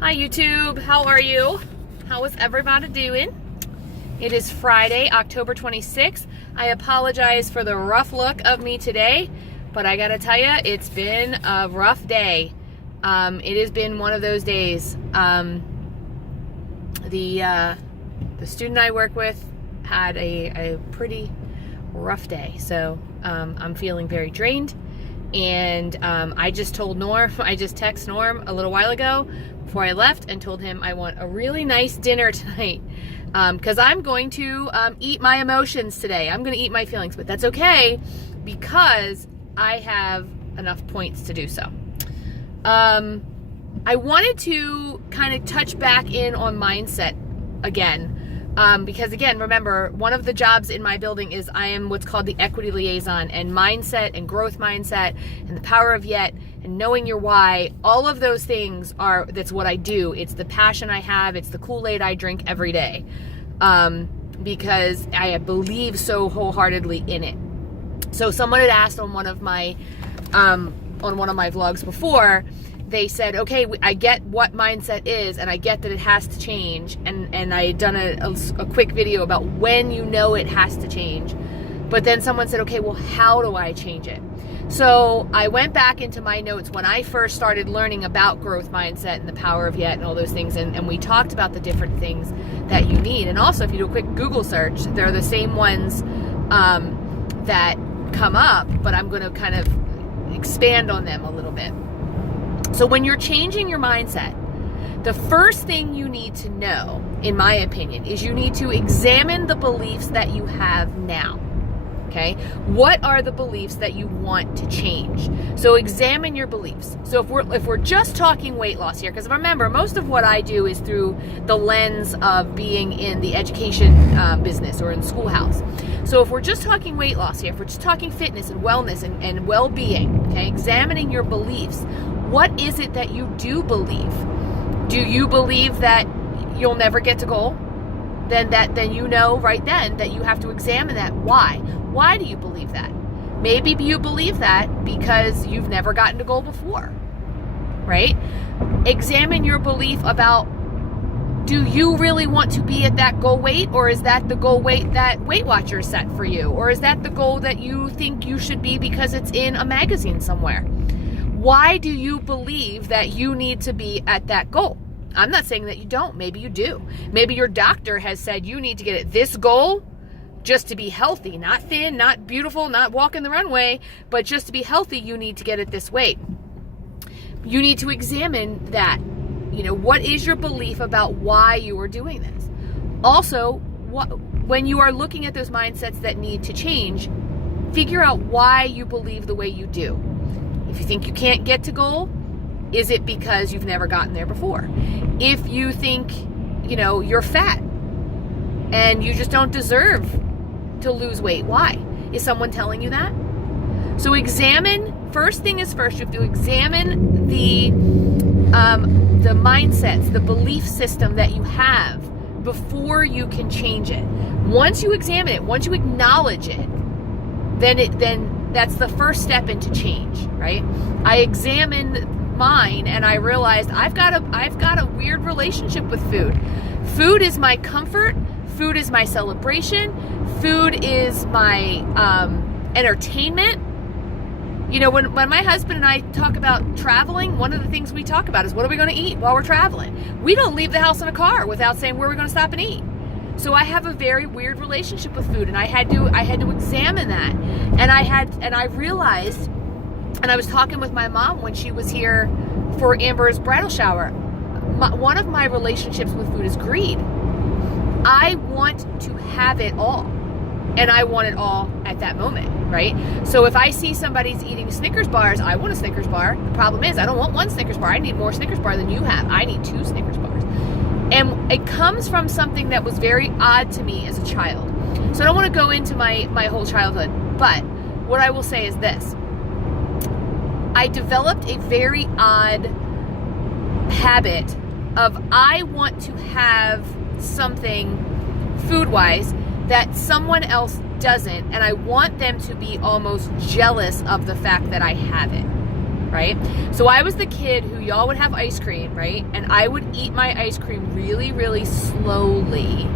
Hi YouTube, how are you? How is everybody doing? It is Friday, October 26th. I apologize for the rough look of me today, but I gotta tell you, it's been a rough day. It has been one of those days. The student I work with had a pretty rough day, so I'm feeling very drained. And I just told Norm, I just texted Norm a little while ago before I left and told him I want a really nice dinner tonight because I'm going to eat my emotions today. I'm going to eat my feelings, but that's okay because I have enough points to do so. I wanted to kind of touch back in on mindset again. Because again, remember, one of the jobs in my building is I am what's called the equity liaison, and mindset and growth mindset and the power of yet and knowing your why, all of those things that's what I do. It's the passion I have. It's the Kool-Aid I drink every day. Because I believe so wholeheartedly in it. So someone had asked on one of my vlogs before, they said, okay, I get what mindset is, and I get that it has to change, and I had done a quick video about when you know it has to change. But then someone said, okay, well, how do I change it? So I went back into my notes when I first started learning about growth mindset and the power of yet and all those things, and we talked about the different things that you need. And also, if you do a quick Google search, they're the same ones that come up, but I'm going to kind of expand on them a little bit. So when you're changing your mindset, the first thing you need to know, in my opinion, is you need to examine the beliefs that you have now. Okay? What are the beliefs that you want to change? So examine your beliefs. So if we're just talking weight loss here, because remember, most of what I do is through the lens of being in the education business or in the schoolhouse. So if we're just talking weight loss here, if we're just talking fitness and wellness and well-being, okay, examining your beliefs, what is it that you do believe? Do you believe that you'll never get to goal? Then you know right then that you have to examine that. Why? Why do you believe that? Maybe you believe that because you've never gotten to goal before, right? Examine your belief about, do you really want to be at that goal weight, or is that the goal weight that Weight Watchers set for you? Or is that the goal that you think you should be because it's in a magazine somewhere? Why do you believe that you need to be at that goal? I'm not saying that you don't. Maybe you do. Maybe your doctor has said you need to get at this goal just to be healthy, not thin, not beautiful, not walking the runway, but just to be healthy, you need to get at this weight. You need to examine that. You know, what is your belief about why you are doing this? Also, when you are looking at those mindsets that need to change, figure out why you believe the way you do. If you think you can't get to goal, is it because you've never gotten there before? If you think, you're fat and you just don't deserve to lose weight, why? Is someone telling you that? So first thing is first, you have to examine the mindsets, the belief system that you have before you can change it. Once you examine it, once you acknowledge it, then that's the first step into change, right? I examined mine and I realized I've got a weird relationship with food. Food is my comfort. Food is my celebration. Food is my entertainment. When my husband and I talk about traveling, one of the things we talk about is, what are we going to eat while we're traveling? We don't leave the house in a car without saying, where are we going to stop and eat? So I have a very weird relationship with food, and I had to examine that. And I realized, and I was talking with my mom when she was here for Amber's bridal shower. One of my relationships with food is greed. I want to have it all, and I want it all at that moment, right? So if I see somebody's eating Snickers bars, I want a Snickers bar. The problem is I don't want one Snickers bar. I need more Snickers bar than you have. I need 2 Snickers bars. And it comes from something that was very odd to me as a child. So I don't want to go into my whole childhood, but what I will say is this. I developed a very odd habit of, I want to have something food-wise that someone else doesn't, and I want them to be almost jealous of the fact that I have it. right? So I was the kid who y'all would have ice cream, right? And I would eat my ice cream really, really slowly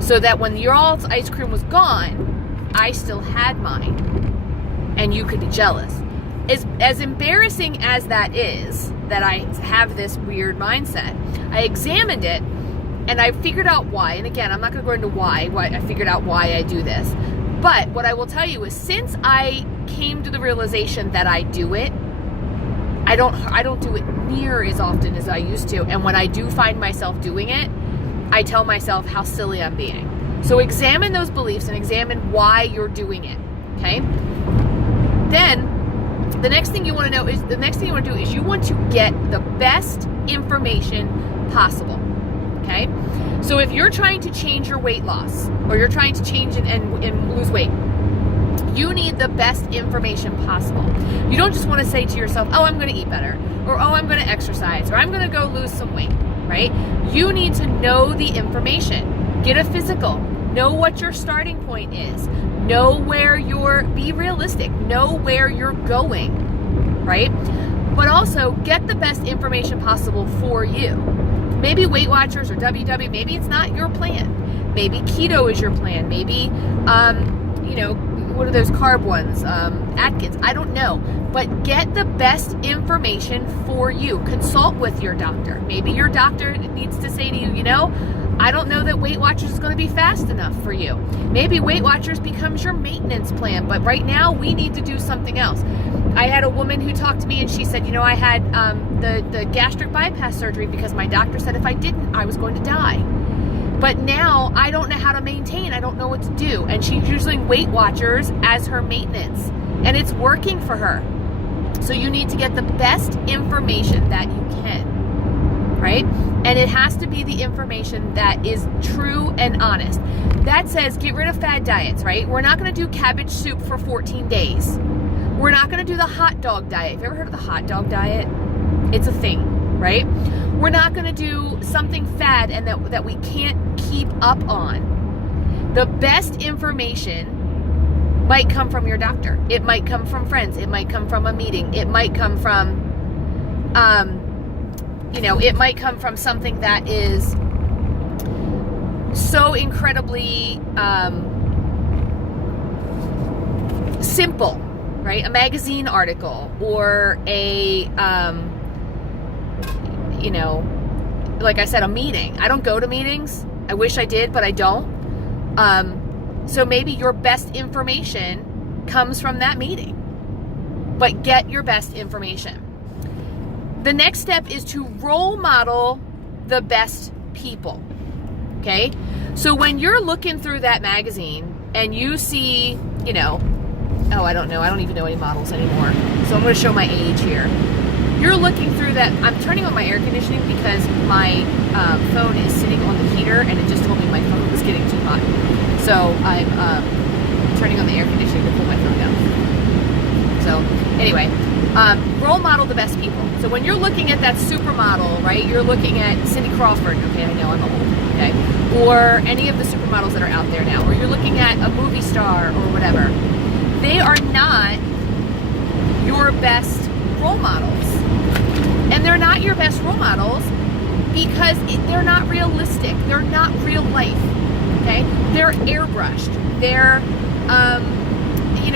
so that when your all's ice cream was gone, I still had mine and you could be jealous. As embarrassing as that is, that I have this weird mindset, I examined it and I figured out why. And again, I'm not going to go into why I figured out why I do this. But what I will tell you is, since I came to the realization that I do it, I don't do it near as often as I used to. And when I do find myself doing it, I tell myself how silly I'm being. So examine those beliefs and examine why you're doing it. Okay? Then the next thing you want to do is you want to get the best information possible. Okay? So if you're trying to change your weight loss, or you're trying to change and lose weight, you need the best information possible. You don't just want to say to yourself, oh, I'm going to eat better, or oh, I'm going to exercise, or I'm going to go lose some weight, right? You need to know the information. Get a physical. Know what your starting point is. Be realistic. Know where you're going, right? But also get the best information possible for you. Maybe Weight Watchers or WW, maybe it's not your plan. Maybe keto is your plan. Maybe, what are those carb ones? Atkins. I don't know. But get the best information for you. Consult with your doctor. Maybe your doctor needs to say to you, I don't know that Weight Watchers is going to be fast enough for you. Maybe Weight Watchers becomes your maintenance plan, but right now we need to do something else. I had a woman who talked to me and she said, I had the gastric bypass surgery because my doctor said if I didn't, I was going to die. But now I don't know how to maintain. I don't know what to do. And she's using Weight Watchers as her maintenance. And it's working for her. So you need to get the best information that you can, right? And it has to be the information that is true and honest. That says get rid of fad diets, right? We're not going to do cabbage soup for 14 days. We're not going to do the hot dog diet. Have you ever heard of the hot dog diet? It's a thing, right? We're not going to do something fad and that we can't keep up on. The best information might come from your doctor. It might come from friends. It might come from a meeting. It might come from, it might come from something that is so incredibly simple, right? A magazine article or a, like I said, a meeting. I don't go to meetings. I wish I did, but I don't. So maybe your best information comes from that meeting. But get your best information. The next step is to role model the best people. Okay? So when you're looking through that magazine and you see, I don't know. I don't even know any models anymore. So I'm going to show my age here. You're looking through that. I'm turning on my air conditioning because my phone is sitting on the heater and it just told me my phone was getting too hot. So I'm turning on the air conditioning to cool my phone down. So anyway, role model the best people. So when you're looking at that supermodel, right, you're looking at Cindy Crawford. Okay, I know I'm old. Okay, or any of the supermodels that are out there now, or you're looking at a movie star or whatever. They are not your best role models. And they're not your best role models because they're not realistic. They're not real life. Okay? They're airbrushed. They're,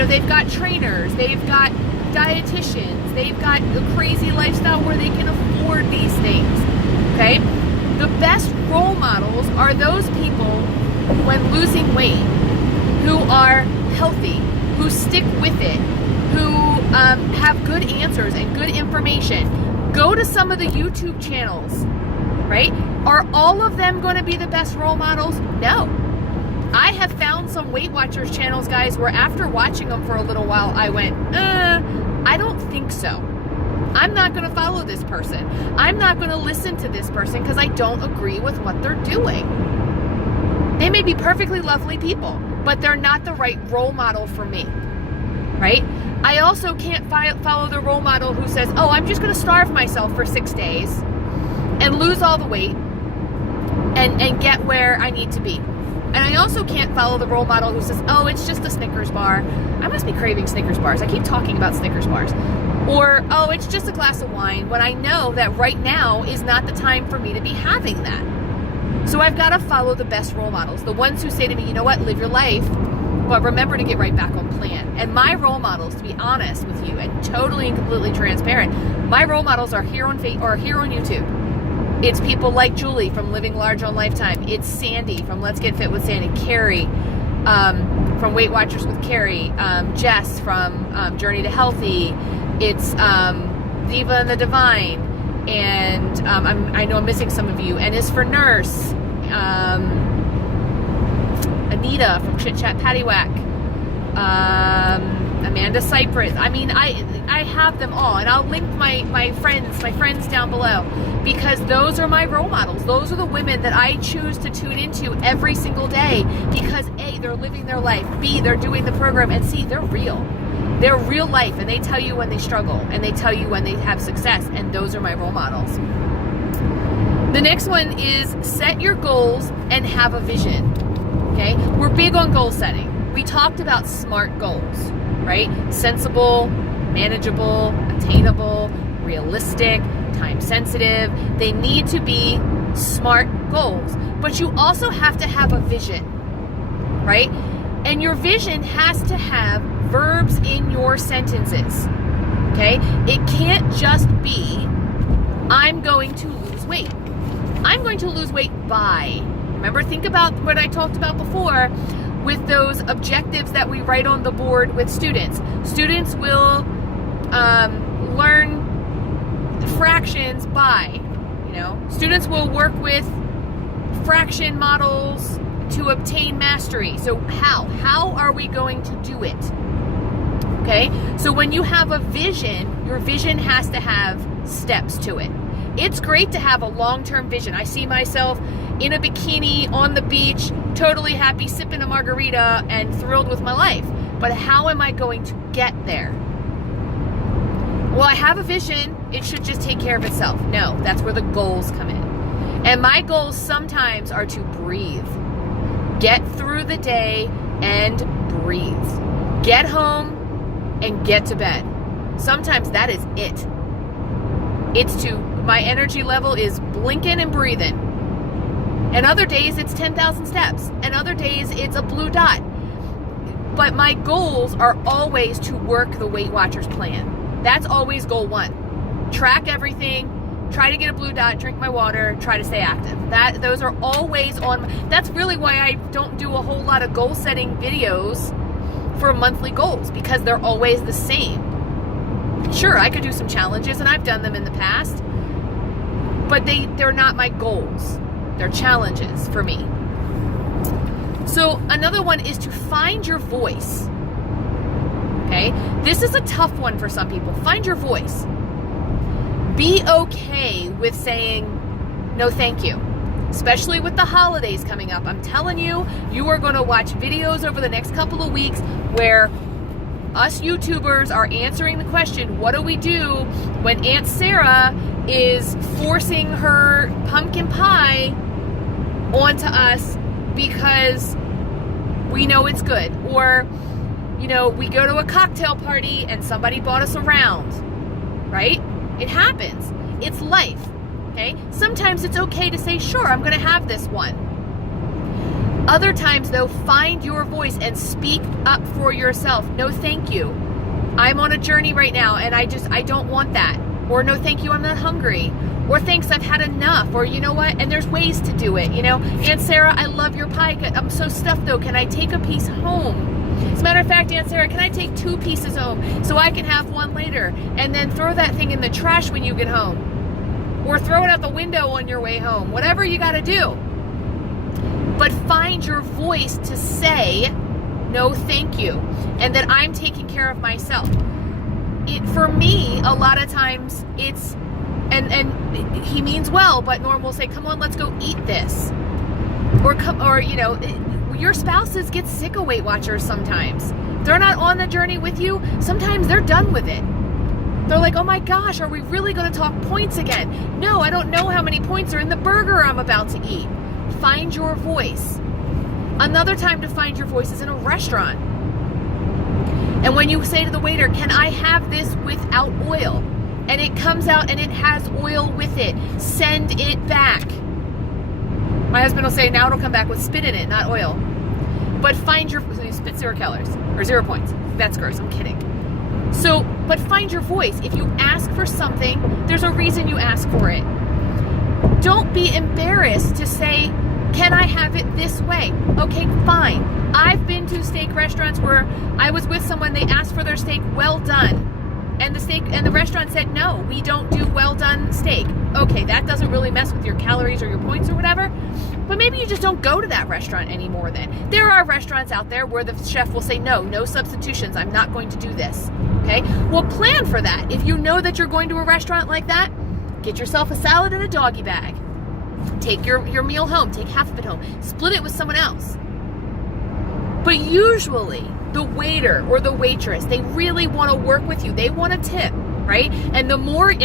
they've got trainers. They've got dietitians. They've got a crazy lifestyle where they can afford these things. Okay? The best role models are those people when losing weight who are healthy, who stick with it, who have good answers and good information. Go to some of the YouTube channels, right? Are all of them going to be the best role models? No. I have found some Weight Watchers channels, guys, where after watching them for a little while, I went, I don't think so. I'm not going to follow this person. I'm not going to listen to this person because I don't agree with what they're doing. They may be perfectly lovely people, but they're not the right role model for me, right? I also can't follow the role model who says, oh, I'm just going to starve myself for 6 days and lose all the weight and get where I need to be. And I also can't follow the role model who says, oh, it's just a Snickers bar. I must be craving Snickers bars. I keep talking about Snickers bars. Or, oh, it's just a glass of wine, when I know that right now is not the time for me to be having that. So I've got to follow the best role models, the ones who say to me, you know what, live your life, but remember to get right back on plan. And my role models, to be honest with you and totally and completely transparent, my role models are here on YouTube. It's people like Julie from Living Large on Lifetime. It's Sandy from Let's Get Fit with Sandy. Carrie from Weight Watchers with Carrie. Jess from Journey to Healthy. It's Diva and the Divine. And I know I'm missing some of you. N is for Nurse. Anita from Chit Chat Paddywhack. Amanda Cypress. I mean, I have them all, and I'll link my friends down below, because those are my role models. Those are the women that I choose to tune into every single day, because A, they're living their life, B, they're doing the program, and C, they're real. They're real life, and they tell you when they struggle, and they tell you when they have success, and those are my role models. The next one is set your goals and have a vision. Okay? We're big on goal setting. We talked about SMART goals, right? Sensible, manageable, attainable, realistic, time sensitive. They need to be SMART goals. But you also have to have a vision, right? And your vision has to have verbs in your sentences, okay? It can't just be, I'm going to lose weight. I'm going to lose weight by. Remember, think about what I talked about before with those objectives that we write on the board with students. Students will learn fractions by, students will work with fraction models to obtain mastery. So how are we going to do it? Okay, so when you have a vision, your vision has to have steps to it. It's great to have a long-term vision. I see myself in a bikini on the beach, totally happy, sipping a margarita and thrilled with my life. But how am I going to get there? Well, I have a vision. It should just take care of itself. No, that's where the goals come in. And my goals sometimes are to breathe. Get through the day and breathe. Get home and get to bed. Sometimes that is it. My energy level is blinking and breathing. And other days it's 10,000 steps. And other days it's a blue dot. But my goals are always to work the Weight Watchers plan. That's always goal one. Track everything, try to get a blue dot, drink my water, try to stay active. Those are always on. That's really why I don't do a whole lot of goal setting videos for monthly goals, because they're always the same. Sure, I could do some challenges, and I've done them in the past, but they're not my goals. They're challenges for me. So another one is to find your voice. Okay? This is a tough one for some people. Find your voice. Be okay with saying no thank you, especially with the holidays coming up. I'm telling you, you are going to watch videos over the next couple of weeks where us YouTubers are answering the question, what do we do when Aunt Sarah is forcing her pumpkin pie onto us because we know it's good? Or, we go to a cocktail party and somebody bought us a round, right? It happens. It's life, okay? Sometimes it's okay to say, sure, I'm going to have this one. Other times, though, find your voice and speak up for yourself. No, thank you. I'm on a journey right now, and I don't want that. Or no, thank you, I'm not hungry. Or thanks, I've had enough. Or you know what? And there's ways to do it. Aunt Sarah, I love your pie. I'm so stuffed, though. Can I take a piece home? As a matter of fact, Aunt Sarah, can I take 2 pieces home so I can have one later? And then throw that thing in the trash when you get home. Or throw it out the window on your way home. Whatever you got to do. But find your voice to say, no, thank you. And that I'm taking care of myself. For me, a lot of times it's, and he means well, but Norm will say, come on, let's go eat this. Or your spouses get sick of Weight Watchers sometimes. They're not on the journey with you. Sometimes they're done with it. They're like, oh my gosh, are we really going to talk points again? No, I don't know how many points are in the burger I'm about to eat. Find your voice. Another time to find your voice is in a restaurant. And when you say to the waiter, can I have this without oil? And it comes out and it has oil with it. Send it back. My husband will say, now it'll come back with spit in it, not oil. But find your, spit 0 calories, or 0 points. That's gross, I'm kidding. So, but find your voice. If you ask for something, there's a reason you ask for it. Don't be embarrassed to say, can I have it this way? Okay, fine. I've been to steak restaurants where I was with someone, they asked for their steak well done. And the restaurant said, no, we don't do well done steak. Okay, that doesn't really mess with your calories or your points or whatever. But maybe you just don't go to that restaurant anymore then. There are restaurants out there where the chef will say, no substitutions. I'm not going to do this. Okay? Well, plan for that. If you know that you're going to a restaurant like that, get yourself a salad in a doggy bag. Take your meal home. Take half of it home. Split it with someone else. But usually, the waiter or the waitress, they really want to work with you. They want a tip, right? And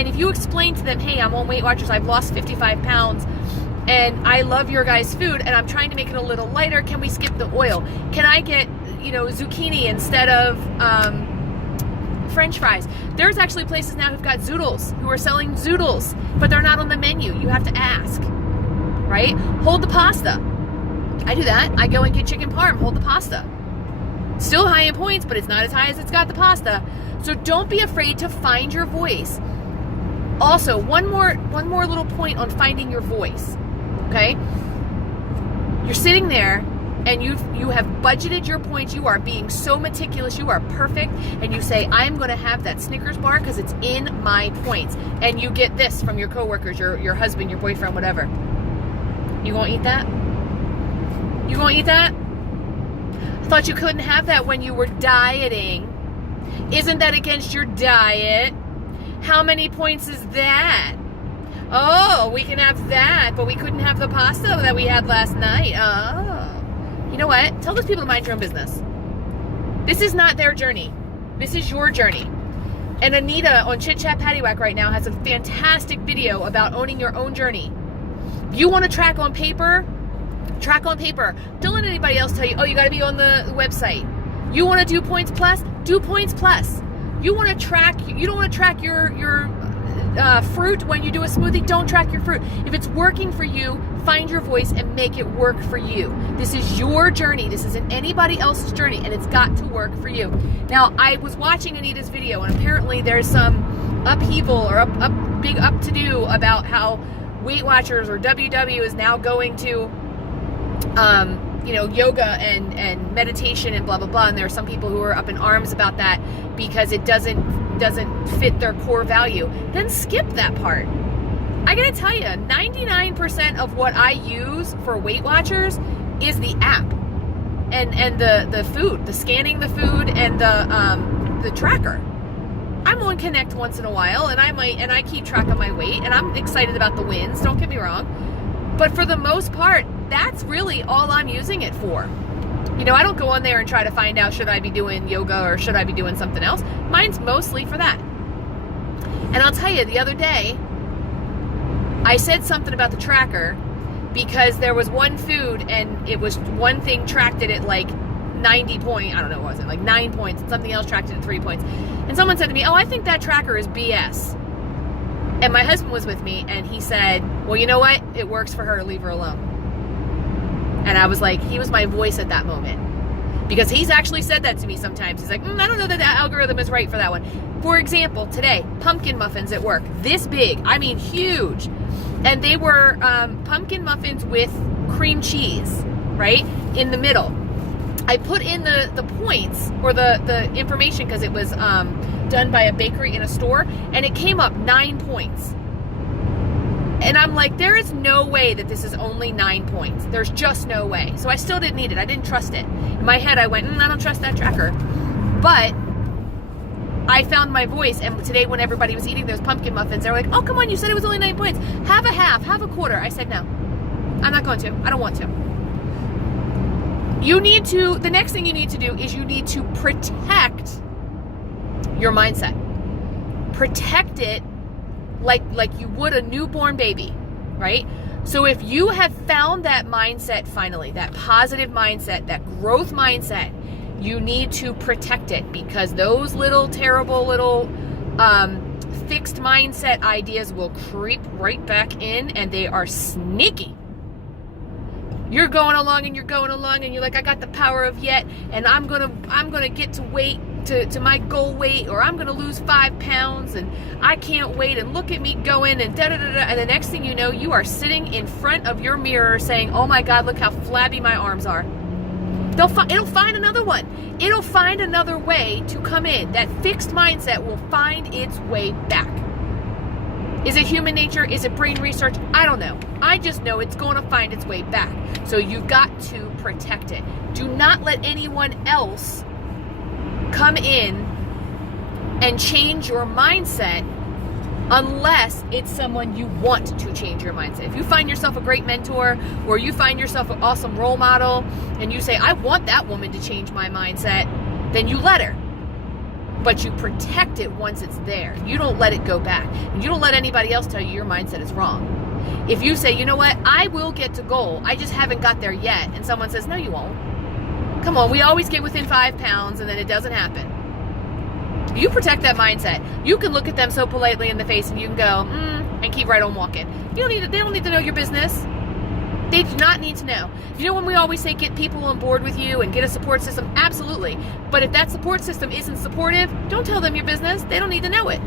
if you explain to them, hey, I'm on Weight Watchers, I've lost 55 pounds, and I love your guys' food, and I'm trying to make it a little lighter, can we skip the oil? Can I get, zucchini instead of French fries? There's actually places now who've got zoodles, who are selling zoodles, but they're not on the menu. You have to ask, right? Hold the pasta. I do that. I go and get chicken parm, hold the pasta. Still high in points, but it's not as high as it's got the pasta. So don't be afraid to find your voice. Also, one more little point on finding your voice. Okay? You're sitting there and you have budgeted your points. You are being so meticulous. You are perfect. And you say, I'm going to have that Snickers bar because it's in my points. And you get this from your coworkers, your husband, your boyfriend, whatever. You gonna eat that? You gonna eat that? I thought you couldn't have that when you were dieting. Isn't that against your diet? How many points is that? Oh, we can have that, but we couldn't have the pasta that we had last night. Oh. You know what? Tell those people to mind your own business. This is not their journey. This is your journey. And Anita on Chit Chat Paddywhack right now has a fantastic video about owning your own journey. You want to track on paper? Track on paper. Don't let anybody else tell you, oh, you got to be on the website. You want to do points plus? Do points plus. You want to track, you don't want to track your fruit when you do a smoothie. Don't track your fruit. If it's working for you, find your voice and make it work for you. This is your journey. This isn't anybody else's journey, and it's got to work for you. Now, I was watching Anita's video, and apparently there's some upheaval or big up-to-do about how Weight Watchers or WW is now going to yoga and meditation and blah, blah, blah. And there are some people who are up in arms about that because it doesn't fit their core value. Then skip that part. I gotta tell you, 99% of what I use for Weight Watchers is the app and the food, the scanning the food and the tracker. I'm on Connect once in a while, and I keep track of my weight, and I'm excited about the wins, don't get me wrong. But for the most part, that's really all I'm using it for. I don't go on there and try to find out, should I be doing yoga or should I be doing something else? Mine's mostly for that. And I'll tell you, the other day, I said something about the tracker because there was one food and it was one thing tracked it at like 90 points. I don't know, what was it? Like 9 points, and something else tracked it at 3 points. And someone said to me, oh, I think that tracker is BS. And my husband was with me, and he said, well, you know what? It works for her. Leave her alone. And I was like, he was my voice at that moment. Because he's actually said that to me sometimes. He's like, I don't know that algorithm is right for that one. For example, today, pumpkin muffins at work. This big. I mean, huge. And they were pumpkin muffins with cream cheese, right? In the middle. I put in the points, or the information, because it was done by a bakery in a store, and it came up 9 points. And I'm like, there is no way that this is only 9 points. There's just no way. So I still didn't need it. I didn't trust it. In my head, I went, I don't trust that tracker. But I found my voice, and today when everybody was eating those pumpkin muffins, they were like, oh, come on, you said it was only 9 points. Have a half, have a quarter. I said, no, I'm not going to. I don't want to. The next thing you need to do is you need to protect your mindset. Protect it like you would a newborn baby, right? So if you have found that mindset finally, that positive mindset, that growth mindset, you need to protect it, because those little terrible little fixed mindset ideas will creep right back in, and they are sneaky. You're going along and you're like, I got the power of yet, and I'm gonna get to weight to my goal weight, or I'm gonna lose 5 pounds, and I can't wait, and look at me going, and da da da da. And the next thing you know, you are sitting in front of your mirror saying, oh my God, look how flabby my arms are. It'll find another one. It'll find another way to come in. That fixed mindset will find its way back. Is it human nature? Is it brain research? I don't know. I just know it's going to find its way back. So you've got to protect it. Do not let anyone else come in and change your mindset unless it's someone you want to change your mindset. If you find yourself a great mentor, or you find yourself an awesome role model, and you say, I want that woman to change my mindset, then you let her. But you protect it once it's there. You don't let it go back. And you don't let anybody else tell you your mindset is wrong. If you say, you know what, I will get to goal, I just haven't got there yet, and someone says, no, you won't. Come on, we always get within 5 pounds and then it doesn't happen. You protect that mindset. You can look at them so politely in the face and you can go, and keep right on walking. They don't need to know your business. They do not need to know. You know when we always say get people on board with you and get a support system? Absolutely. But if that support system isn't supportive, don't tell them your business. They don't need to know it.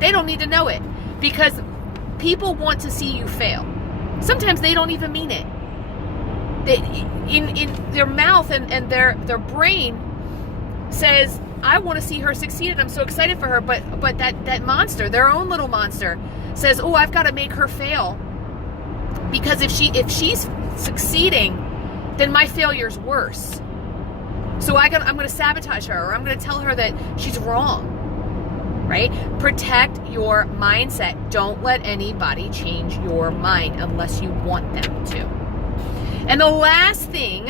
They don't need to know it, because people want to see you fail. Sometimes they don't even mean it. They, in their mouth and their brain says, I want to see her succeed and I'm so excited for her, but that monster, their own little monster, says, oh, I've got to make her fail, because if she's succeeding, then my failure's worse. So I'm going to sabotage her, or I'm going to tell her that she's wrong. Right? Protect your mindset. Don't let anybody change your mind unless you want them to. And the last thing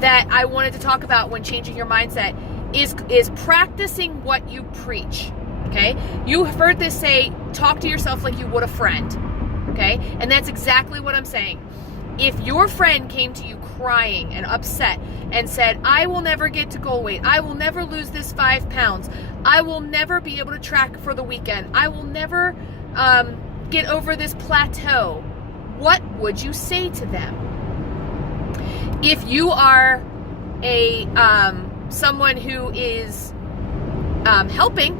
that I wanted to talk about when changing your mindset is practicing what you preach. Okay? You have heard this say, talk to yourself like you would a friend. Okay? And that's exactly what I'm saying. If your friend came to you crying and upset and said, I will never get to goal weight, I will never lose this 5 pounds, I will never be able to track for the weekend, I will never get over this plateau, what would you say to them? If you are a someone who is helping,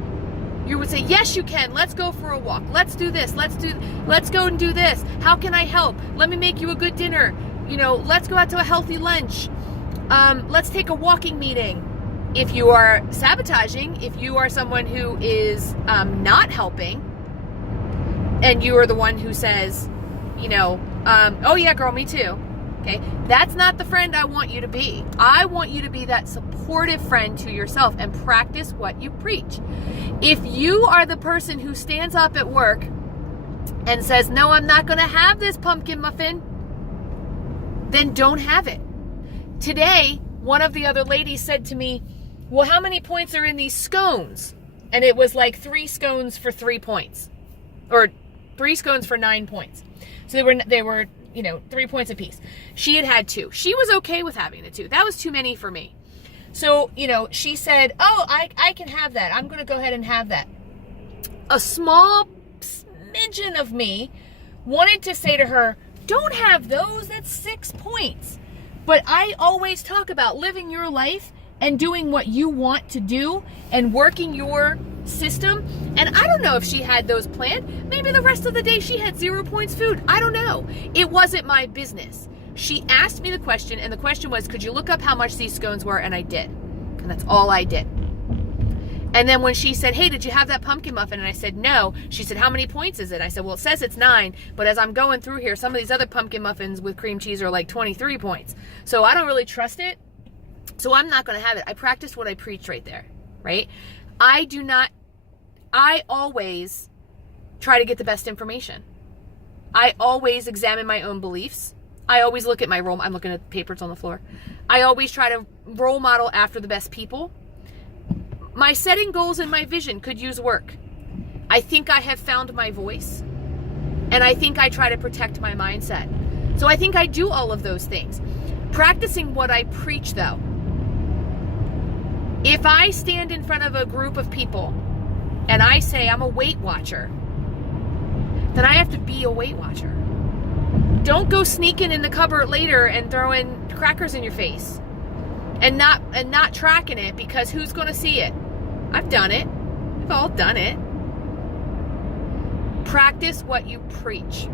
you would say, yes, you can. Let's go for a walk. Let's do this. Let's go and do this. How can I help? Let me make you a good dinner. Let's go out to a healthy lunch. Let's take a walking meeting. If you are sabotaging, if you are someone who is not helping, and you are the one who says, oh yeah, girl, me too. Okay, that's not the friend I want you to be. I want you to be that supportive friend to yourself and practice what you preach. If you are the person who stands up at work and says, no, I'm not going to have this pumpkin muffin, then don't have it. Today, one of the other ladies said to me, well, how many points are in these scones? And it was like 3 scones for 3 points, or 3 scones for 9 points. So they were 3 points apiece. She had 2. She was okay with having the 2. That was too many for me. So, she said, oh, I can have that. I'm going to go ahead and have that. A small smidgen of me wanted to say to her, don't have those. That's 6 points. But I always talk about living your life and doing what you want to do and working your system. And I don't know if she had those planned. Maybe the rest of the day she had 0 points food. I don't know. It wasn't my business. She asked me the question, and the question was, could you look up how much these scones were? And I did. And that's all I did. And then when she said, hey, did you have that pumpkin muffin? And I said, no. She said, how many points is it? I said, well, it says it's 9, but as I'm going through here, some of these other pumpkin muffins with cream cheese are like 23 points. So I don't really trust it. So I'm not going to have it. I practiced what I preached right there, right? I always try to get the best information. I always examine my own beliefs. I always look at I'm looking at papers on the floor. I always try to role model after the best people. My setting goals and my vision could use work. I think I have found my voice. And I think I try to protect my mindset. So I think I do all of those things. Practicing what I preach, though. If I stand in front of a group of people and I say I'm a Weight Watcher, then I have to be a Weight Watcher. Don't go sneaking in the cupboard later and throwing crackers in your face and not tracking it, because who's going to see it? I've done it. We've all done it. Practice what you preach.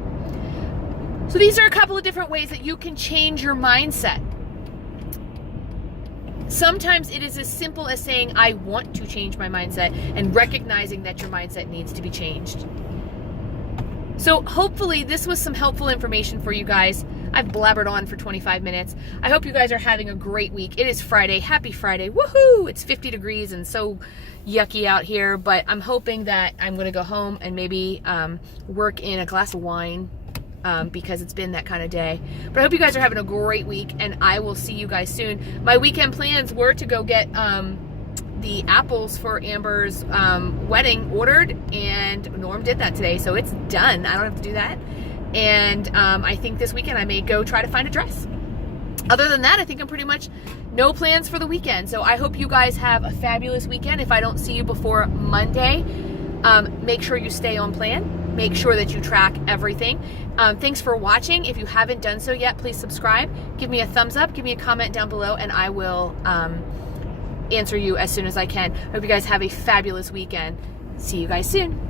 So these are a couple of different ways that you can change your mindset. Sometimes it is as simple as saying, I want to change my mindset, and recognizing that your mindset needs to be changed. So hopefully this was some helpful information for you guys. I've blabbered on for 25 minutes. I hope you guys are having a great week. It is Friday. Happy Friday. Woohoo! It's 50 degrees and so yucky out here, but I'm hoping that I'm going to go home and maybe work in a glass of wine because it's been that kind of day. But I hope you guys are having a great week, and I will see you guys soon. My weekend plans were to go get the apples for Amber's wedding ordered, and Norm did that today, so it's done. I don't have to do that. And I think this weekend I may go try to find a dress. Other than that, I think I'm pretty much no plans for the weekend. So I hope you guys have a fabulous weekend. If I don't see you before Monday, make sure you stay on plan. Make sure that you track everything. Thanks for watching. If you haven't done so yet, please subscribe. Give me a thumbs up. Give me a comment down below, and I will answer you as soon as I can. Hope you guys have a fabulous weekend. See you guys soon.